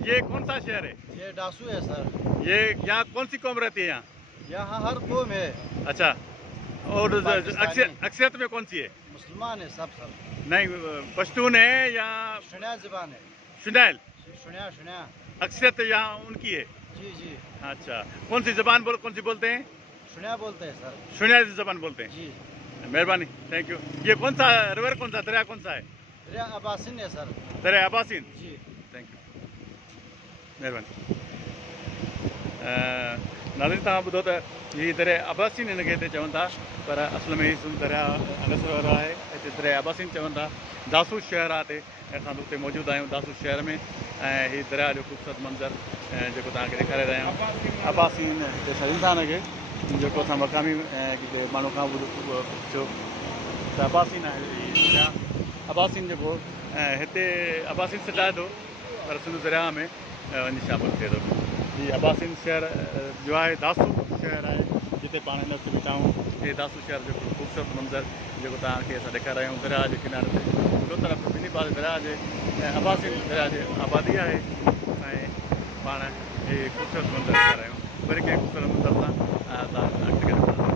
ये कौन सा शहर है? ये डासू है सर। ये यहाँ कौन सी कौम रहती है यहाँ? यहाँ हर कौम है। अच्छा, और पाकिस्तानी। अक्सरियत में कौन सी है? मुसलमान है सब सर। नहीं, पश्तून है या शुन्या ज़बान है। शुनैल? शुन्या शुन्या। अक्सरियत यहाँ उनकी है। जी जी। अच्छा, कौन सी जबान कौन सी बोलते हैं? शुन्या बोलते हैं सर। शुनैल जबान बोलते हैं। जी। मेहरबानी, थैंक यू। ये कौन सा रिवर, कौन सा दरिया कौन सा है? दरिया अब्बासिन है सर। दरिया अब्बासिन। जी। थैंक यू, महिरबानी। नाज़रीन, तव्हां ॿुधो त हीअ दरिया अब्बासिन हिनखे हिते चवनि था, पर असल में हीअ दरिया अगसर आहे। हिते दरिया अब्बासिन चवनि था। दासूस शहर आहे हिते, असां हुते मौजूदु आहियूं दासूस शहर में। ऐं हीअ दरिया जो ख़ूबसूरत मंज़र जेको तव्हांखे ॾेखारे रहिया आहियूं, अब्बासिन हिते सॾनि था हिनखे, जेको असां मक़ामी माण्हू खां पुछियो त अब्बासिन आहे हीअ दरिया। अब्बासिन जेको हिते अब्बासिन सटाए थो, पर सिंधु दरिया में वञी शामिलु थिए थो। हीअ अब्बासिन शहर जो आहे दासूं शहर आहे, जिते पाण हिन वक़्तु बीठा आहियूं। हीअ दासूं शहर जो ख़ूबसूरत मंज़र जेको तव्हांखे असां ॾेखारे रहिया आहियूं दरिया जे किनारे ते। ॿियो तरफ़ ॿिन्ही पासे दरिया जे अब्बासिन दरिया जे आबादी आहे। ऐं पाण हीअ ख़ूबसूरत मंज़र ॾेखारे रहिया आहियूं। वरी कंहिं ख़ूबसूरत मंज़र सां तव्हां अॻिते